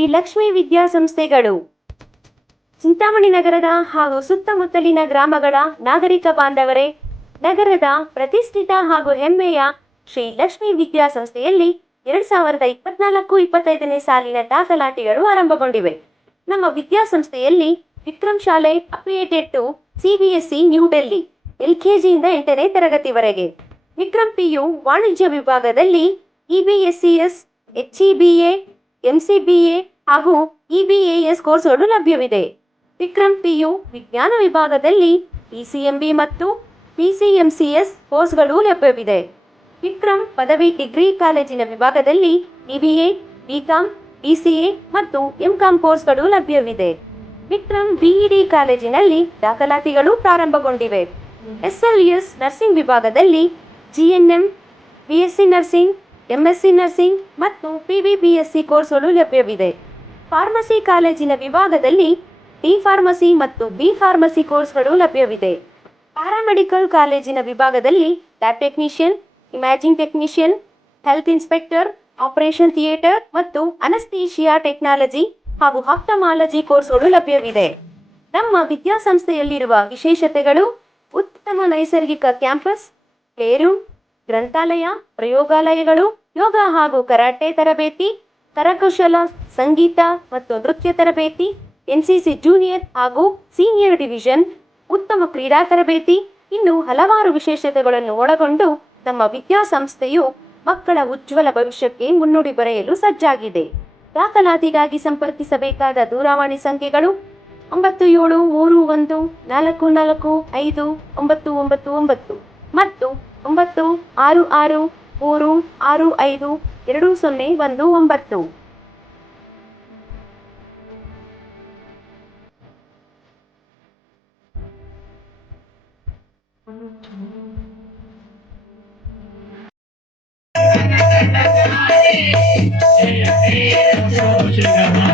ಶ್ರೀ ಲಕ್ಷ್ಮೀ ವಿದ್ಯಾಸಂಸ್ಥೆಗಳು. ಚಿಂತಾಮಣಿ ನಗರದ ಹಾಗೂ ಸುತ್ತಮುತ್ತಲಿನ ಗ್ರಾಮಗಳ ನಾಗರಿಕ ಬಾಂಧವರೇ, ನಗರದ ಪ್ರತಿಷ್ಠಿತ ಹಾಗೂ ಹೆಮ್ಮೆಯ ಶ್ರೀ ಲಕ್ಷ್ಮಿ ವಿದ್ಯಾಸಂಸ್ಥೆಯಲ್ಲಿ ಎರಡ್ ಸಾವಿರದ ಇಪ್ಪತ್ನಾಲ್ಕು ಇಪ್ಪತ್ತೈದನೇ ಸಾಲಿನ ದಾಖಲಾತಿಗಳು ಆರಂಭಗೊಂಡಿವೆ. ನಮ್ಮ ವಿದ್ಯಾಸಂಸ್ಥೆಯಲ್ಲಿ ವಿಕ್ರಮ್ ಶಾಲೆ affiliated to CBSE new Delhi ಎಲ್ಕೆಜಿಯಿಂದ ಎಂಟನೇ ತರಗತಿವರೆಗೆ. ವಿಕ್ರಮ್ ಪಿಯು ವಾಣಿಜ್ಯ ವಿಭಾಗದಲ್ಲಿ ಇಬಿಎಸ್ಸಿಎಸ್ ಎಚ್ಇಬಿಎ ಎಂಸಿಬಿಎ ಹಾಗೂ ಇಬಿಎಎಸ್ ಕೋರ್ಸ್ಗಳು ಲಭ್ಯವಿದೆ. ವಿಕ್ರಮ್ ಪಿಯು ವಿಜ್ಞಾನ ವಿಭಾಗದಲ್ಲಿ ಪಿಸಿಎಂಬಿ ಮತ್ತು ಪಿಸಿಎಂಸಿಎಸ್ ಕೋರ್ಸ್ಗಳು ಲಭ್ಯವಿದೆ. ವಿಕ್ರಮ್ ಪದವಿ ಡಿಗ್ರಿ ಕಾಲೇಜಿನ ವಿಭಾಗದಲ್ಲಿ ಬಿಬಿಎ, ಬಿಕಾಂ, ಬಿಸಿಎ ಮತ್ತು ಎಂಕಾಂ ಕೋರ್ಸ್ಗಳು ಲಭ್ಯವಿದೆ. ವಿಕ್ರಮ್ ಬಿಇಡಿ ಕಾಲೇಜಿನಲ್ಲಿ ದಾಖಲಾತಿಗಳು ಪ್ರಾರಂಭಗೊಂಡಿವೆ. ಎಸ್ಎಲ್ಎಸ್ ನರ್ಸಿಂಗ್ ವಿಭಾಗದಲ್ಲಿ GNM, BSc nursing MSc nursing ಮತ್ತು ಪಿಬಿಬಿಎಸ್ಸಿ ಕೋರ್ಸ್ಗಳು ಲಭ್ಯವಿದೆ. ಫಾರ್ಮಸಿ ಕಾಲೇಜಿನ ವಿಭಾಗದಲ್ಲಿ ಡಿ ಫಾರ್ಮಸಿ ಮತ್ತು ಬಿ ಫಾರ್ಮಸಿ ಕೋರ್ಸ್ಗಳು ಲಭ್ಯವಿದೆ. ಪ್ಯಾರಾಮೆಡಿಕಲ್ ಕಾಲೇಜಿನ ವಿಭಾಗದಲ್ಲಿ lab technician imaging technician health inspector operation theatre ಮತ್ತು ಅನಸ್ತೀಶಿಯಾ ಟೆಕ್ನಾಲಜಿ ಹಾಗೂ ಆಪ್ಟಮಾಲಜಿ ಕೋರ್ಸ್ಗಳು ಲಭ್ಯವಿದೆ. ನಮ್ಮ ವಿದ್ಯಾಸಂಸ್ಥೆಯಲ್ಲಿರುವ ವಿಶೇಷತೆಗಳು ಉತ್ತಮ ನೈಸರ್ಗಿಕ ಕ್ಯಾಂಪಸ್ ಪ್ಲೇರೂಮ್ ಗ್ರಂಥಾಲಯ, ಪ್ರಯೋಗಾಲಯಗಳು, ಯೋಗ ಹಾಗೂ ಕರಾಟೆ ತರಬೇತಿ, ಕರಕುಶಲ, ಸಂಗೀತ ಮತ್ತು ನೃತ್ಯ ತರಬೇತಿ, ಎನ್ಸಿಸಿ ಜೂನಿಯರ್ ಹಾಗೂ ಸೀನಿಯರ್ ಡಿವಿಷನ್, ಉತ್ತಮ ಕ್ರೀಡಾ ತರಬೇತಿ, ಇನ್ನು ಹಲವಾರು ವಿಶೇಷತೆಗಳನ್ನು ಒಳಗೊಂಡು ನಮ್ಮ ವಿದ್ಯಾಸಂಸ್ಥೆಯು ಮಕ್ಕಳ ಉಜ್ವಲ ಭವಿಷ್ಯಕ್ಕೆ ಮುನ್ನುಡಿ ಬರೆಯಲು ಸಜ್ಜಾಗಿದೆ. ದಾಖಲಾತಿಗಾಗಿ ಸಂಪರ್ಕಿಸಬೇಕಾದ ದೂರವಾಣಿ ಸಂಖ್ಯೆಗಳು ಒಂಬತ್ತು ಏಳು ಮೂರು ಒಂದು ನಾಲ್ಕು ನಾಲ್ಕು ಐದು ಒಂಬತ್ತು ಒಂಬತ್ತು ಒಂಬತ್ತು ಮತ್ತು ಒಂಬತ್ತು ಆರು ಆರು ಮೂರು ಆರು ಐದು ಎರಡು ಸೊನ್ನೆ ಒಂದು ಒಂಬತ್ತು जय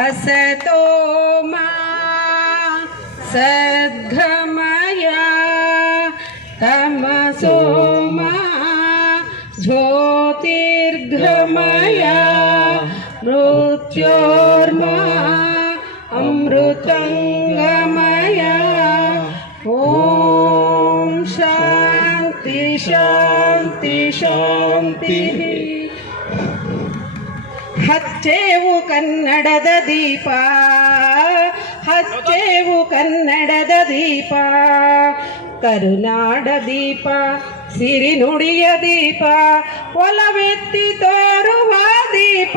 असतो मा सद्गमय तमसो मा ज्योतिर्गमय मृत्योर्मा अमृतङ्गमय ॐ शान्ति शान्ति शान्तिः ಹಚ್ಚೇವು ಕನ್ನಡದ ದೀಪ ಹಚ್ಚೇವು ಕನ್ನಡದ ದೀಪ ಕರುನಾಡ ದೀಪ ಸಿರಿ ನುಡಿಯ ದೀಪ ಒಲವೆತ್ತಿ ತೋರುವ ದೀಪ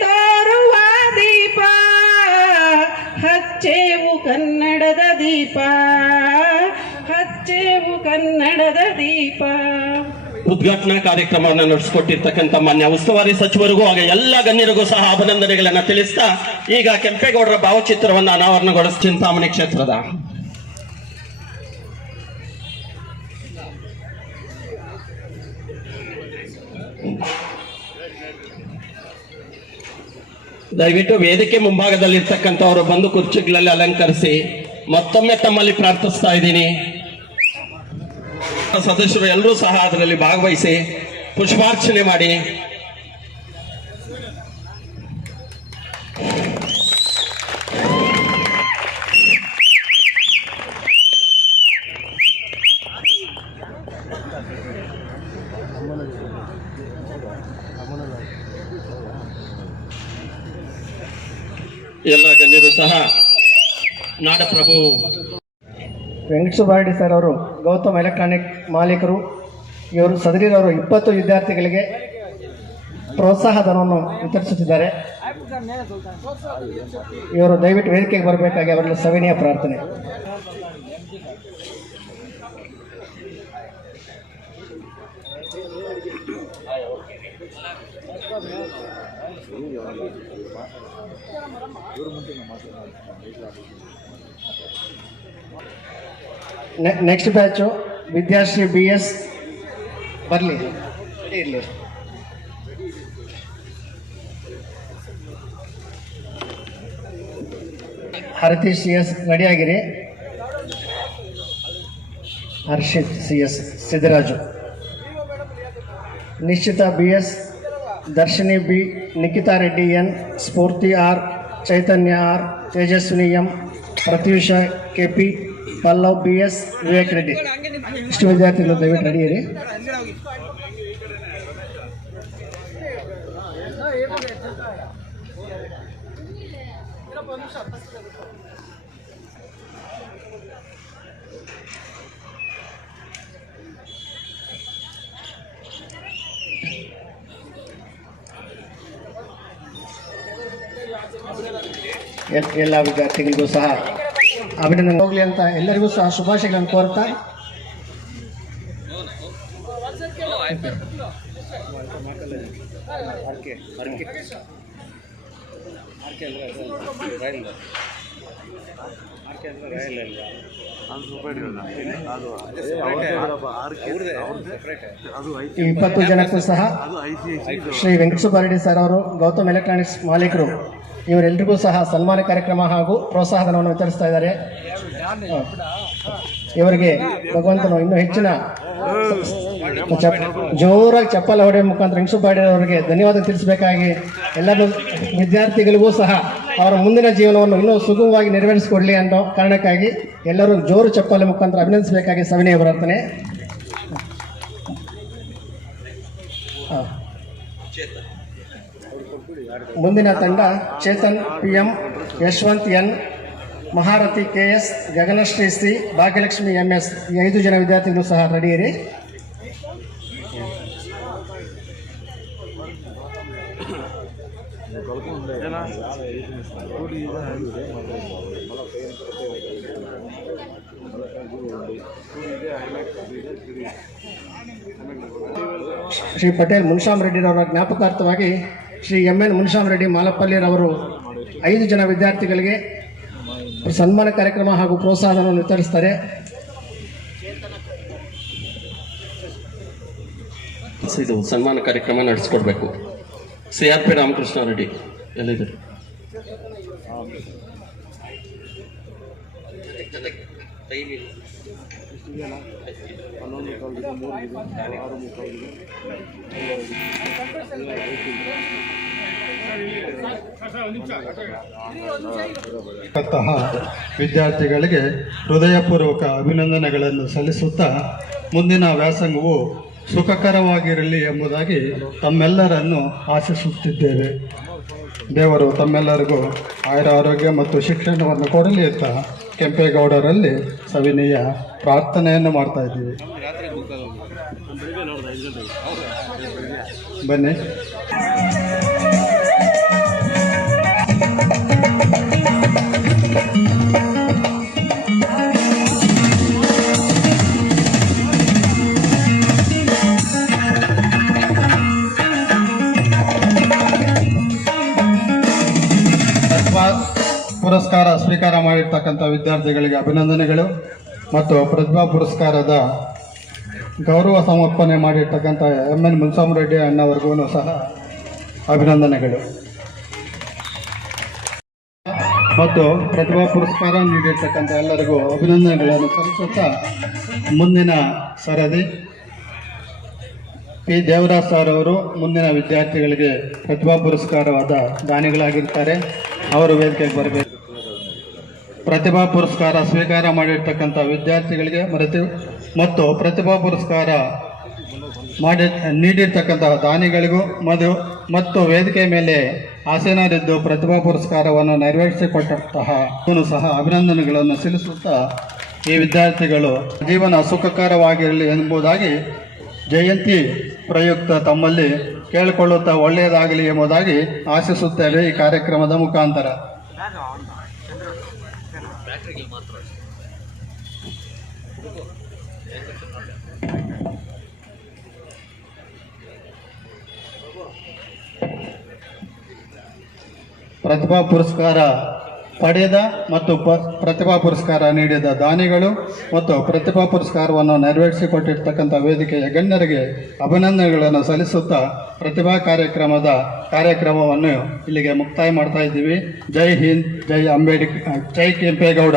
ಉದ್ಘಾಟನಾ ಕಾರ್ಯಕ್ರಮವನ್ನು ನಡೆಸಿಕೊಟ್ಟಿರ್ತಕ್ಕಂಥ ಮಾನ್ಯ ಉಸ್ತುವಾರಿ ಸಚಿವರಿಗೂ ಹಾಗೆ ಎಲ್ಲ ಗಣ್ಯರಿಗೂ ಸಹ ಅಭಿನಂದನೆಗಳನ್ನು ತಿಳಿಸ್ತಾ ಈಗ ಕೆಂಪೇಗೌಡರ ಭಾವಚಿತ್ರವನ್ನು ಅನಾವರಣಗೊಳಿಸ ಚಿಂತಾಮಣಿ ಕ್ಷೇತ್ರದ. ದಯವಿಟ್ಟು ವೇದಿಕೆ ಮುಂಭಾಗದಲ್ಲಿರ್ತಕ್ಕಂಥವರು ಬಂದು ಕುರ್ಚಿಗಳಲ್ಲಿ ಅಲಂಕರಿಸಿ ಮತ್ತೊಮ್ಮೆ ತಮ್ಮಲ್ಲಿ ಪ್ರಾರ್ಥಿಸ್ತಾ ಇದ್ದೀನಿ. ಸದಸ್ಯರು ಎಲ್ಲರೂ ಸಹ ಅದರಲ್ಲಿ ಭಾಗವಹಿಸಿ ಪುಷ್ಪಾರ್ಚನೆ ಮಾಡಿ. ಎಲ್ಲ ಗಣ್ಯರು ಸಹ ನಾಡಪ್ರಭು. ವೆಂಕಟಸುಬ್ಬಾರೆಡ್ಡಿ ಸರ್ ಅವರು ಗೌತಮ್ ಎಲೆಕ್ಟ್ರಾನಿಕ್ ಮಾಲೀಕರು, ಇವರು ಸದರಿದವರು ಇಪ್ಪತ್ತು ವಿದ್ಯಾರ್ಥಿಗಳಿಗೆ ಪ್ರೋತ್ಸಾಹ ಧನವನ್ನು ವಿತರಿಸುತ್ತಿದ್ದಾರೆ. ಇವರು ದಯವಿಟ್ಟು ವೇದಿಕೆಗೆ ಬರಬೇಕಾಗಿ ಅವರಲ್ಲಿ ಸವಿನೀಯ ಪ್ರಾರ್ಥನೆ. Next batch Vidyashree B S ಬರಲಿ ಇರಲಿ Haratish C S ರೆಡಿಯಾಗಿರಿ Harshith C S Siddaraju Nishchitha B S Darshini B Nikhitha Reddy N Spoorthi R Chaitanya R Tejaswini M Pratyusha K P Pallav B S Vivek Reddy. ಇಷ್ಟು ವಿದ್ಯಾರ್ಥಿಗಳು ದಯವಿಟ್ಟು ready ಇರಿ. ಎಲ್ಲ ವಿದ್ಯಾರ್ಥಿಗಳಿಗೂ ಸಹ ಅಭಿನಂದನೆ. ಹೋಗಲಿ ಅಂತ ಎಲ್ಲರಿಗೂ ಸಹ ಶುಭಾಶಯಗಳನ್ನು ಕೋರ್ತಾ. ಇಪ್ಪತ್ತು ಜನಕ್ಕೂ ಸಹ ಶ್ರೀ ವೆಂಕಟಸುಬ್ಬ ರೆಡ್ಡಿ ಸರ್ ಅವರು ಗೌತಮ್ ಎಲೆಕ್ಟ್ರಾನಿಕ್ಸ್ ಮಾಲೀಕರು. ಇವರೆಲ್ಲರಿಗೂ ಸಹ ಸನ್ಮಾನ ಕಾರ್ಯಕ್ರಮ ಹಾಗೂ ಪ್ರೋತ್ಸಾಹಧನವನ್ನು ವಿತರಿಸ್ತಾ ಇದ್ದಾರೆ. ಇವರಿಗೆ ಭಗವಂತನು ಇನ್ನೂ ಹೆಚ್ಚಿನ ಜೋರಾಗಿ ಚಪ್ಪಲ ಹೊಡೆಯುವ ಮುಖಾಂತರ ಅವರಿಗೆ ಧನ್ಯವಾದ ತಿಳಿಸಬೇಕಾಗಿ ಎಲ್ಲರೂ ವಿದ್ಯಾರ್ಥಿಗಳಿಗೂ ಸಹ ಅವರ ಮುಂದಿನ ಜೀವನವನ್ನು ಇನ್ನೂ ಸುಗಮವಾಗಿ ನೆರವೇರಿಸಿಕೊಡಲಿ ಅನ್ನೋ ಕಾರಣಕ್ಕಾಗಿ ಎಲ್ಲರೂ ಜೋರು ಚಪ್ಪಲ ಮುಖಾಂತರ ಅಭಿನಂದಿಸಬೇಕಾಗಿ ಸವಿನಯ ಪ್ರಾರ್ಥನೆ ಮುಂದಿನ ತಂಡ Chetan P M Yashwanth N, Maharathi K S Gaganashree C, Bhagyalakshmi M S ಈ ಐದು ಜನ ವಿದ್ಯಾರ್ಥಿಗಳು ಸಹ ರೆಡಿ ಇರಿ ಶ್ರೀ ಪಟೇಲ್ ಮುನ್ಶಾಮ್ ರೆಡ್ಡಿರವರ ಜ್ಞಾಪಕಾರ್ಥವಾಗಿ ಶ್ರೀ ಎಂ ಎನ್ ಮುನ್ಶಾಮ್ ರೆಡ್ಡಿ ಮಾಲಪ್ಪಲ್ಲಿರವರು ಐದು ಜನ ವಿದ್ಯಾರ್ಥಿಗಳಿಗೆ ಸನ್ಮಾನ ಕಾರ್ಯಕ್ರಮ ಹಾಗೂ ಪ್ರೋತ್ಸಾಹವನ್ನು ವಿತರಿಸ್ತಾರೆ. ಇದು ಸನ್ಮಾನ ಕಾರ್ಯಕ್ರಮ ನಡೆಸ್ಕೊಡ್ಬೇಕು. C R P Ramakrishna Reddy, ಎಲ್ಲಿದ್ದಾರೆ? ಅಂತಹ ವಿದ್ಯಾರ್ಥಿಗಳಿಗೆ ಹೃದಯಪೂರ್ವಕ ಅಭಿನಂದನೆಗಳನ್ನು ಸಲ್ಲಿಸುತ್ತಾ ಮುಂದಿನ ವ್ಯಾಸಂಗವು ಸುಖಕರವಾಗಿರಲಿ ಎಂಬುದಾಗಿ ತಮ್ಮೆಲ್ಲರನ್ನು ಆಶಿಸುತ್ತಿದ್ದೇವೆ. ದೇವರು ತಮ್ಮೆಲ್ಲರಿಗೂ ಆಯುರ ಆರೋಗ್ಯ ಮತ್ತು ಶಿಕ್ಷಣವನ್ನು ಕೊಡಲಿ ಅಂತ ಕೆಂಪೇಗೌಡರಲ್ಲಿ ಸವಿನೀಯ ಪ್ರಾರ್ಥನೆಯನ್ನು ಮಾಡ್ತಾ ಇದ್ದೀವಿ. ಬನ್ನಿ. ಸ್ವೀಕಾರ ವಿದ್ಯಾರ್ಥಿಗಳಿಗೆ ಅಭಿನಂದನೆಗಳು ಮತ್ತು ಪ್ರತಿಭಾ ಪುರಸ್ಕಾರದ ಗೌರವ ಸಮರ್ಪಣೆ ಮಾಡಿರ್ತಕ್ಕಂಥ ಎಂ ಎನ್ ಮುನ್ಸಾಮರೆಡ್ಡಿ ಅಣ್ಣವರಿಗೂ ಸಹ ಅಭಿನಂದನೆಗಳು. ಮತ್ತು ಪ್ರತಿಭಾ ಪುರಸ್ಕಾರ ನೀಡಿರ್ತಕ್ಕಂಥ ಎಲ್ಲರಿಗೂ ಅಭಿನಂದನೆಗಳನ್ನು ಸಲ್ಲಿಸುತ್ತಾ ಮುಂದಿನ ಸರದಿ. ಪಿ. ದೇವರಾಜ್ ಸರ್ ಅವರು ಮುಂದಿನ ವಿದ್ಯಾರ್ಥಿಗಳಿಗೆ ಪ್ರತಿಭಾ ಪುರಸ್ಕಾರವಾದ ದಾನಿಗಳಾಗಿರ್ತಾರೆ. ಅವರು ವೇದಿಕೆಗೆ ಬರಬೇಕು. ಪ್ರತಿಭಾ ಪುರಸ್ಕಾರ ಸ್ವೀಕಾರ ಮಾಡಿರ್ತಕ್ಕಂಥ ವಿದ್ಯಾರ್ಥಿಗಳಿಗೆ ಮರೆತು ಮತ್ತು ಪ್ರತಿಭಾ ಪುರಸ್ಕಾರ ಮಾಡಿ ನೀಡಿರ್ತಕ್ಕಂಥ ದಾನಿಗಳಿಗೂ ಮದು ಮತ್ತು ವೇದಿಕೆ ಮೇಲೆ ಆಸೀನರಿದ್ದು ಪ್ರತಿಭಾ ಪುರಸ್ಕಾರವನ್ನು ನೆರವೇರಿಸಿಕೊಟ್ಟಂತಹ ಸಹ ಅಭಿನಂದನೆಗಳನ್ನು ಸಲ್ಲಿಸುತ್ತಾ ಈ ವಿದ್ಯಾರ್ಥಿಗಳು ಜೀವನ ಸುಖಕರವಾಗಿರಲಿ ಎಂಬುದಾಗಿ ಜಯಂತಿ ಪ್ರಯುಕ್ತ ತಮ್ಮಲ್ಲಿ ಕೇಳಿಕೊಳ್ಳುತ್ತಾ ಒಳ್ಳೆಯದಾಗಲಿ ಎಂಬುದಾಗಿ ಆಶಿಸುತ್ತೇವೆ ಈ ಕಾರ್ಯಕ್ರಮದ ಮುಖಾಂತರ. ಪ್ರತಿಭಾ ಪುರಸ್ಕಾರ ಪಡೆದ ಮತ್ತು ಪ, ಪ್ರತಿಭಾ ಪುರಸ್ಕಾರ ನೀಡಿದ ದಾನಿಗಳು ಮತ್ತು ಪ್ರತಿಭಾ ಪುರಸ್ಕಾರವನ್ನು ನೆರವೇರಿಸಿಕೊಟ್ಟಿರ್ತಕ್ಕಂಥ ವೇದಿಕೆಯ ಗಣ್ಯರಿಗೆ ಅಭಿನಂದನೆಗಳನ್ನು ಸಲ್ಲಿಸುತ್ತಾ ಪ್ರತಿಭಾ ಕಾರ್ಯಕ್ರಮದ ಕಾರ್ಯಕ್ರಮವನ್ನು ಇಲ್ಲಿಗೆ ಮುಕ್ತಾಯ ಮಾಡ್ತಾ ಇದ್ದೀವಿ. Jai Hind, Jai Ambedkar Jai Kempegowda.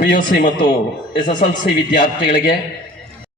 P U C ಮತ್ತು ಎಸ್ ಎಸ್ ಎಲ್ ಸಿ ವಿದ್ಯಾರ್ಥಿಗಳಿಗೆ